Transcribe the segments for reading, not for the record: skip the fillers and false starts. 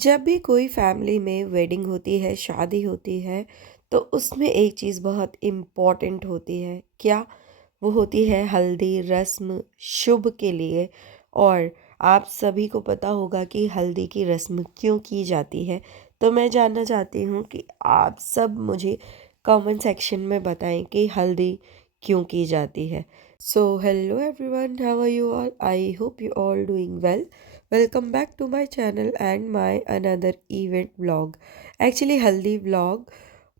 जब भी कोई फैमिली में वेडिंग होती है, शादी होती है, तो उसमें एक चीज़ बहुत इम्पॉर्टेंट होती है। क्या? वो होती है हल्दी रस्म शुभ के लिए। और आप सभी को पता होगा कि हल्दी की रस्म क्यों की जाती है। तो मैं जानना चाहती हूँ कि आप सब मुझे कमेंट सेक्शन में बताएं कि हल्दी क्यों की जाती है। So hello everyone, how are you all? I hope you all doing well. Welcome back to my channel and my another event vlog. Actually haldi vlog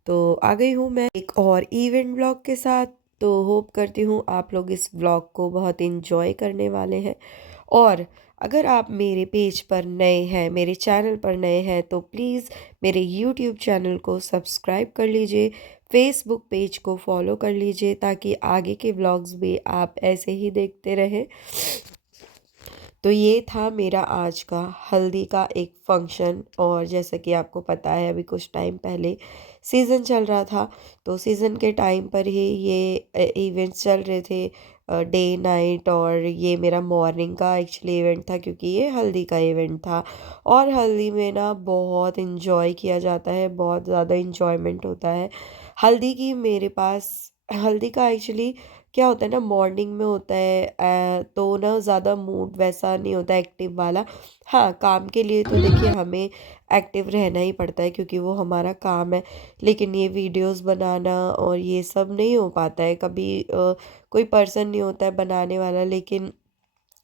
तो आ गई हूँ मैं एक और इवेंट व्लॉग के साथ। तो होप करती हूँ आप लोग इस व्लॉग को बहुत इंजॉय करने वाले हैं। और अगर आप मेरे पेज पर नए हैं, मेरे चैनल पर नए हैं, तो प्लीज़ मेरे यूट्यूब चैनल को सब्सक्राइब कर लीजिए, फेसबुक पेज को फॉलो कर लीजिए, ताकि आगे के व्लॉग्स भी आप ऐसे ही देखते रहें। तो ये था मेरा आज का हल्दी का एक फंक्शन। और जैसा कि आपको पता है, अभी कुछ टाइम पहले सीज़न चल रहा था, तो सीज़न के टाइम पर ही ये इवेंट्स चल रहे थे, डे नाइट। और ये मेरा मॉर्निंग का एक्चुअली इवेंट था, क्योंकि ये हल्दी का इवेंट था। और हल्दी में ना बहुत इन्जॉय किया जाता है, बहुत ज़्यादा इन्जॉयमेंट होता है हल्दी की। मेरे पास हल्दी का एक्चुअली क्या होता है ना, मॉर्निंग में होता है, तो ना ज़्यादा मूड वैसा नहीं होता एक्टिव वाला। हाँ, काम के लिए तो देखिए हमें एक्टिव रहना ही पड़ता है, क्योंकि वो हमारा काम है। लेकिन ये वीडियोस बनाना और ये सब नहीं हो पाता है कभी, कोई पर्सन नहीं होता है बनाने वाला। लेकिन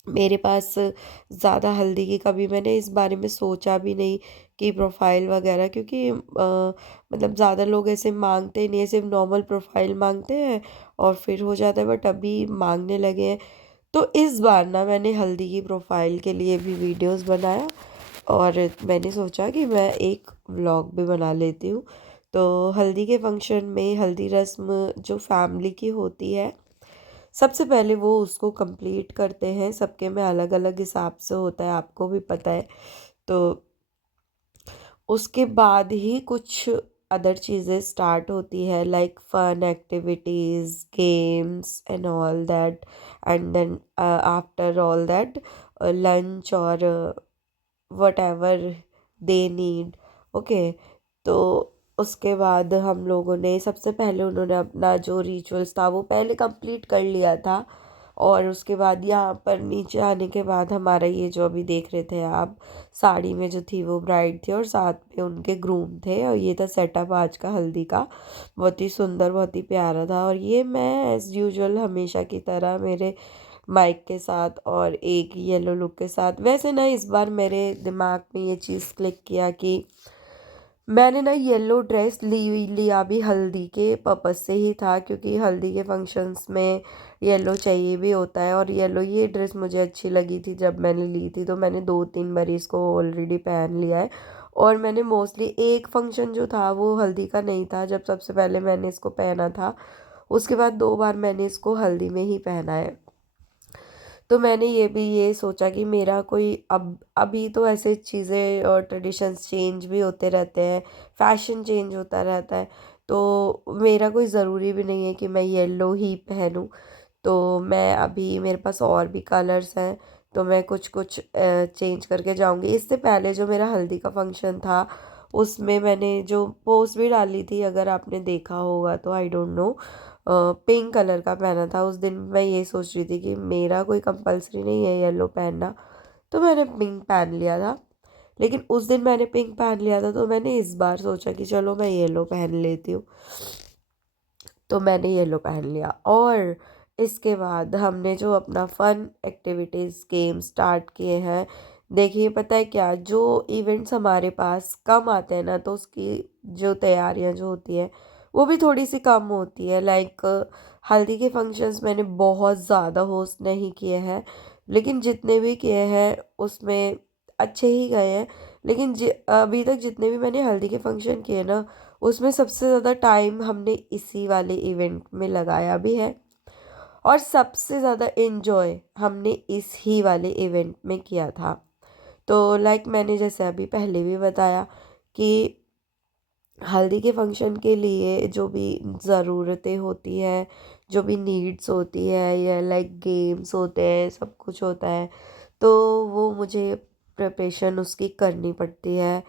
मेरे पास ज़्यादा हल्दी की कभी मैंने इस बारे में सोचा भी नहीं कि प्रोफाइल वगैरह, क्योंकि मतलब ज़्यादा लोग ऐसे मांगते नहीं है, सिर्फ नॉर्मल प्रोफाइल मांगते हैं और फिर हो जाता है। बट अभी मांगने लगे हैं, तो इस बार ना मैंने हल्दी की प्रोफाइल के लिए भी वीडियोस बनाया। और मैंने सोचा कि मैं एक व्लॉग भी बना लेती हूँ। तो हल्दी के फंक्शन में हल्दी रस्म जो फैमिली की होती है, सबसे पहले वो उसको कंप्लीट करते हैं। सबके में अलग अलग हिसाब से होता है, आपको भी पता है। तो उसके बाद ही कुछ अदर चीज़ें स्टार्ट होती है, like fun activities, games and all that. And then after all that lunch और whatever they need. Okay. तो उसके बाद हम लोगों ने सबसे पहले, उन्होंने अपना जो रिचुअल्स था वो पहले कंप्लीट कर लिया था। और उसके बाद यहाँ पर नीचे आने के बाद हमारा ये जो अभी देख रहे थे आप, साड़ी में जो थी वो ब्राइड थी और साथ में उनके ग्रूम थे। और ये था सेटअप आज का हल्दी का, बहुत ही सुंदर, बहुत ही प्यारा था। और ये मैं एज़ यूजुअल हमेशा की तरह मेरे माइक के साथ और एक येलो लुक के साथ। वैसे ना इस बार मेरे दिमाग में ये चीज़ क्लिक किया कि मैंने ना येलो ड्रेस लिया भी हल्दी के पर्पज़ से ही था, क्योंकि हल्दी के फंक्शंस में येलो चाहिए भी होता है। और येलो ये ड्रेस मुझे अच्छी लगी थी जब मैंने ली थी, तो मैंने 2-3 बार इसको ऑलरेडी पहन लिया है। और मैंने मोस्टली एक फंक्शन जो था वो हल्दी का नहीं था, जब सबसे पहले मैंने इसको पहना था, उसके बाद 2 बार मैंने इसको हल्दी में ही पहना है। तो मैंने ये भी ये सोचा कि मेरा कोई अब अभी तो ऐसे चीज़ें और ट्रेडिशंस चेंज भी होते रहते हैं, फैशन चेंज होता रहता है। तो मेरा कोई ज़रूरी भी नहीं है कि मैं येलो ही पहनूं। तो मैं अभी, मेरे पास और भी कलर्स हैं, तो मैं कुछ कुछ चेंज करके जाऊंगी। इससे पहले जो मेरा हल्दी का फंक्शन था, उसमें मैंने जो पोस्ट भी डाली थी, अगर आपने देखा होगा तो, I don't know, pink colour का पहना था। उस दिन मैं ये सोच रही थी कि मेरा कोई कंपलसरी नहीं है येलो पहनना, तो मैंने पिंक पहन लिया था। लेकिन उस दिन मैंने पिंक पहन लिया था, तो मैंने इस बार सोचा कि चलो मैं येलो पहन लेती हूँ। तो मैंने येलो पहन लिया। और इसके बाद हमने जो अपना फन एक्टिविटीज़ गेम स्टार्ट किए हैं। देखिए, पता है क्या, जो इवेंट्स हमारे पास कम आते हैं ना, तो उसकी जो तैयारियां जो होती हैं वो भी थोड़ी सी कम होती है। लाइक हल्दी के फंक्शंस मैंने बहुत ज़्यादा होस्ट नहीं किए हैं, लेकिन जितने भी किए हैं उसमें अच्छे ही गए हैं। लेकिन अभी तक जितने भी मैंने हल्दी के फंक्शन किए ना, उसमें सबसे ज़्यादा टाइम हमने इसी वाले इवेंट में लगाया भी है। और सबसे ज़्यादा एंजॉय हमने इस ही वाले इवेंट में किया था। तो लाइक मैंने जैसे अभी पहले भी बताया कि हल्दी के फंक्शन के लिए जो भी ज़रूरतें होती हैं, जो भी नीड्स होती है, या लाइक गेम्स होते हैं, सब कुछ होता है, तो वो मुझे प्रिपरेशन उसकी करनी पड़ती है।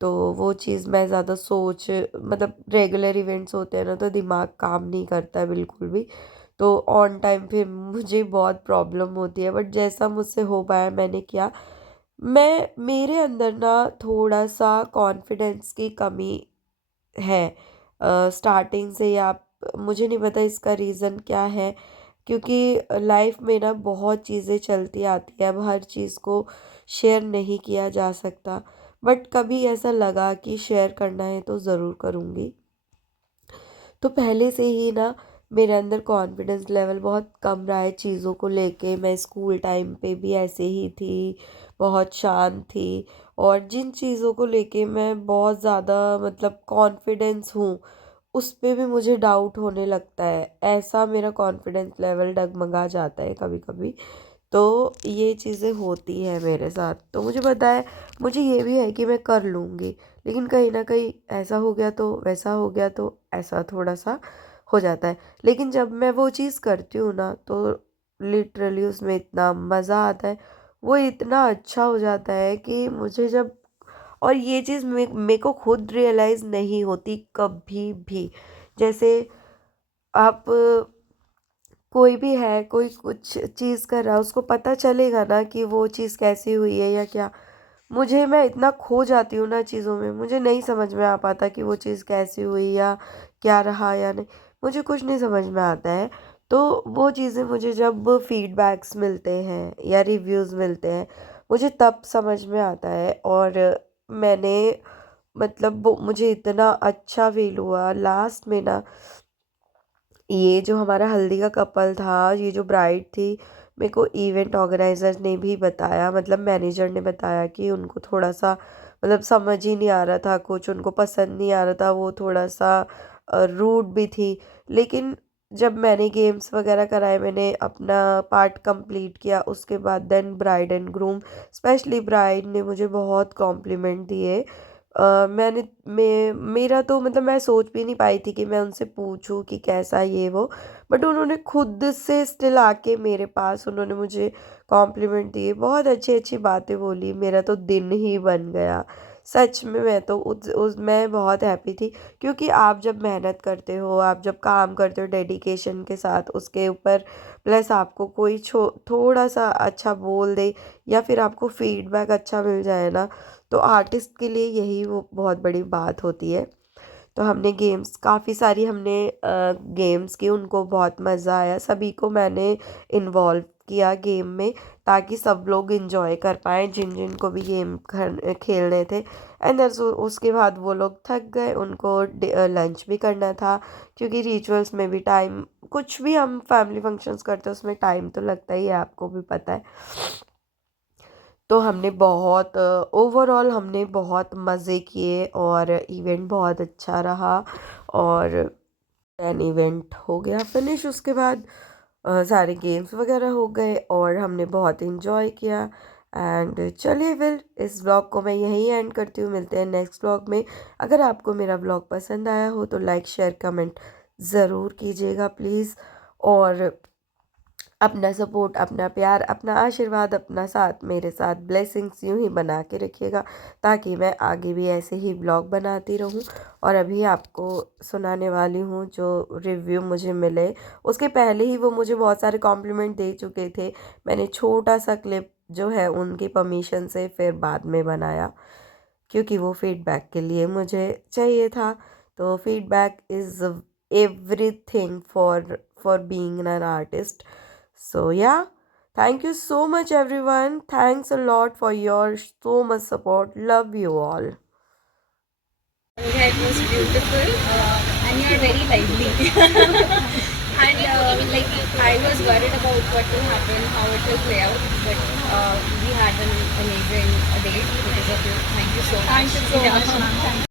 तो वो चीज़ मैं ज़्यादा सोच मतलब रेगुलर इवेंट्स होते हैं ना तो दिमाग काम नहीं करता है बिल्कुल भी। तो ऑन टाइम फिर मुझे बहुत प्रॉब्लम होती है, बट जैसा मुझसे हो पाया मैंने किया। मैं मेरे अंदर ना थोड़ा सा कॉन्फिडेंस की कमी है स्टार्टिंग से, या मुझे नहीं पता इसका रीज़न क्या है। क्योंकि लाइफ में ना बहुत चीज़ें चलती आती है, अब हर चीज़ को शेयर नहीं किया जा सकता। बट कभी ऐसा लगा कि शेयर करना है तो ज़रूर करूँगी। तो पहले से ही ना मेरे अंदर कॉन्फिडेंस लेवल बहुत कम रहा है चीज़ों को लेके। मैं स्कूल टाइम पे भी ऐसे ही थी, बहुत शांत थी। और जिन चीज़ों को लेके मैं बहुत ज़्यादा मतलब कॉन्फिडेंस हूँ, उस पे भी मुझे डाउट होने लगता है। ऐसा मेरा कॉन्फिडेंस लेवल डगमगा जाता है कभी कभी। तो ये चीज़ें होती हैं मेरे साथ। तो मुझे पता है, मुझे ये भी है कि मैं कर लूँगी, लेकिन कहीं न कहीं ऐसा हो गया तो वैसा हो गया, तो ऐसा थोड़ा-सा हो जाता है। लेकिन जब मैं वो चीज़ करती हूँ ना तो लिटरली उसमें इतना मज़ा आता है, वो इतना अच्छा हो जाता है कि मुझे जब, और ये चीज़ मेरे को खुद रियलाइज़ नहीं होती कभी भी। जैसे आप कोई भी है, कोई कुछ चीज़ कर रहा है, उसको पता चलेगा ना कि वो चीज़ कैसी हुई है या क्या। मैं इतना खो जाती हूँ ना चीज़ों में, मुझे नहीं समझ में आ पाता कि वो चीज़ कैसी हुई या क्या रहा या नहीं। मुझे कुछ नहीं समझ में आता है। तो वो चीज़ें मुझे जब फीडबैक्स मिलते हैं या रिव्यूज़ मिलते हैं, मुझे तब समझ में आता है। और मैंने मतलब वो मुझे इतना अच्छा फ़ील हुआ लास्ट में ना। ये जो हमारा हल्दी का कपल था, ये जो ब्राइड थी, मेरे को इवेंट ऑर्गेनाइजर ने भी बताया, मतलब मैनेजर ने बताया कि उनको थोड़ा सा मतलब समझ ही नहीं आ रहा था, कुछ उनको पसंद नहीं आ रहा था, वो थोड़ा सा रूड भी थी। लेकिन जब मैंने गेम्स वगैरह कराए, मैंने अपना पार्ट कंप्लीट किया, उसके बाद then bride and groom, specially bride ने मुझे बहुत कॉम्प्लीमेंट दिए। मेरा तो मतलब मैं सोच भी नहीं पाई थी कि मैं उनसे पूछूं कि कैसा ये वो। बट उन्होंने खुद से स्टिल आके मेरे पास उन्होंने मुझे कॉम्प्लीमेंट दिए, बहुत अच्छी अच्छी बातें बोली, मेरा तो दिन ही बन गया। सच में मैं तो मैं बहुत हैप्पी थी। क्योंकि आप जब मेहनत करते हो, आप जब काम करते हो डेडिकेशन के साथ, उसके ऊपर प्लस आपको कोई थोड़ा सा अच्छा बोल दे या फिर आपको फीडबैक अच्छा मिल जाए ना, तो आर्टिस्ट के लिए यही वो बहुत बड़ी बात होती है। तो हमने गेम्स काफ़ी सारी हमने गेम्स की, उनको बहुत मज़ा आया, सभी को मैंने इन्वॉल्व किया गेम में, ताकि सब लोग इंजॉय कर पाएँ जिन जिन को भी गेम खेलने थे। एंड उसके बाद वो लोग थक गए, उनको लंच भी करना था। क्योंकि रिचुअल्स में भी टाइम, कुछ भी हम फैमिली फंक्शंस करते हैं उसमें टाइम तो लगता ही है, आपको भी पता है। तो हमने बहुत ओवरऑल हमने बहुत मज़े किए और इवेंट बहुत अच्छा रहा। और एन इवेंट हो गया फिनिश, उसके बाद सारे गेम्स वगैरह हो गए और हमने बहुत इन्जॉय किया। एंड चलिए फिर इस ब्लॉग को मैं यहीं एंड करती हूँ, मिलते हैं नेक्स्ट ब्लॉग में। अगर आपको मेरा ब्लॉग पसंद आया हो तो लाइक शेयर कमेंट ज़रूर कीजिएगा प्लीज़। और अपना सपोर्ट, अपना प्यार, अपना आशीर्वाद, अपना साथ, मेरे साथ ब्लेसिंग्स यूं ही बना के रखिएगा, ताकि मैं आगे भी ऐसे ही ब्लॉग बनाती रहूं। और अभी आपको सुनाने वाली हूं जो रिव्यू मुझे मिले। उसके पहले ही वो मुझे बहुत सारे कॉम्प्लीमेंट दे चुके थे। मैंने छोटा सा क्लिप जो है उनकी परमिशन से फिर बाद में बनाया, क्योंकि वो फीडबैक के लिए मुझे चाहिए था। तो feedback is everything for being an artist. So yeah, thank you so much everyone. Thanks a lot for your so much support. Love you all. Yeah, it was beautiful, and you are very lively. And like I was worried about what will happen, how it will play out, but we had an amazing date because of you. Thank you so much. Thank you so much.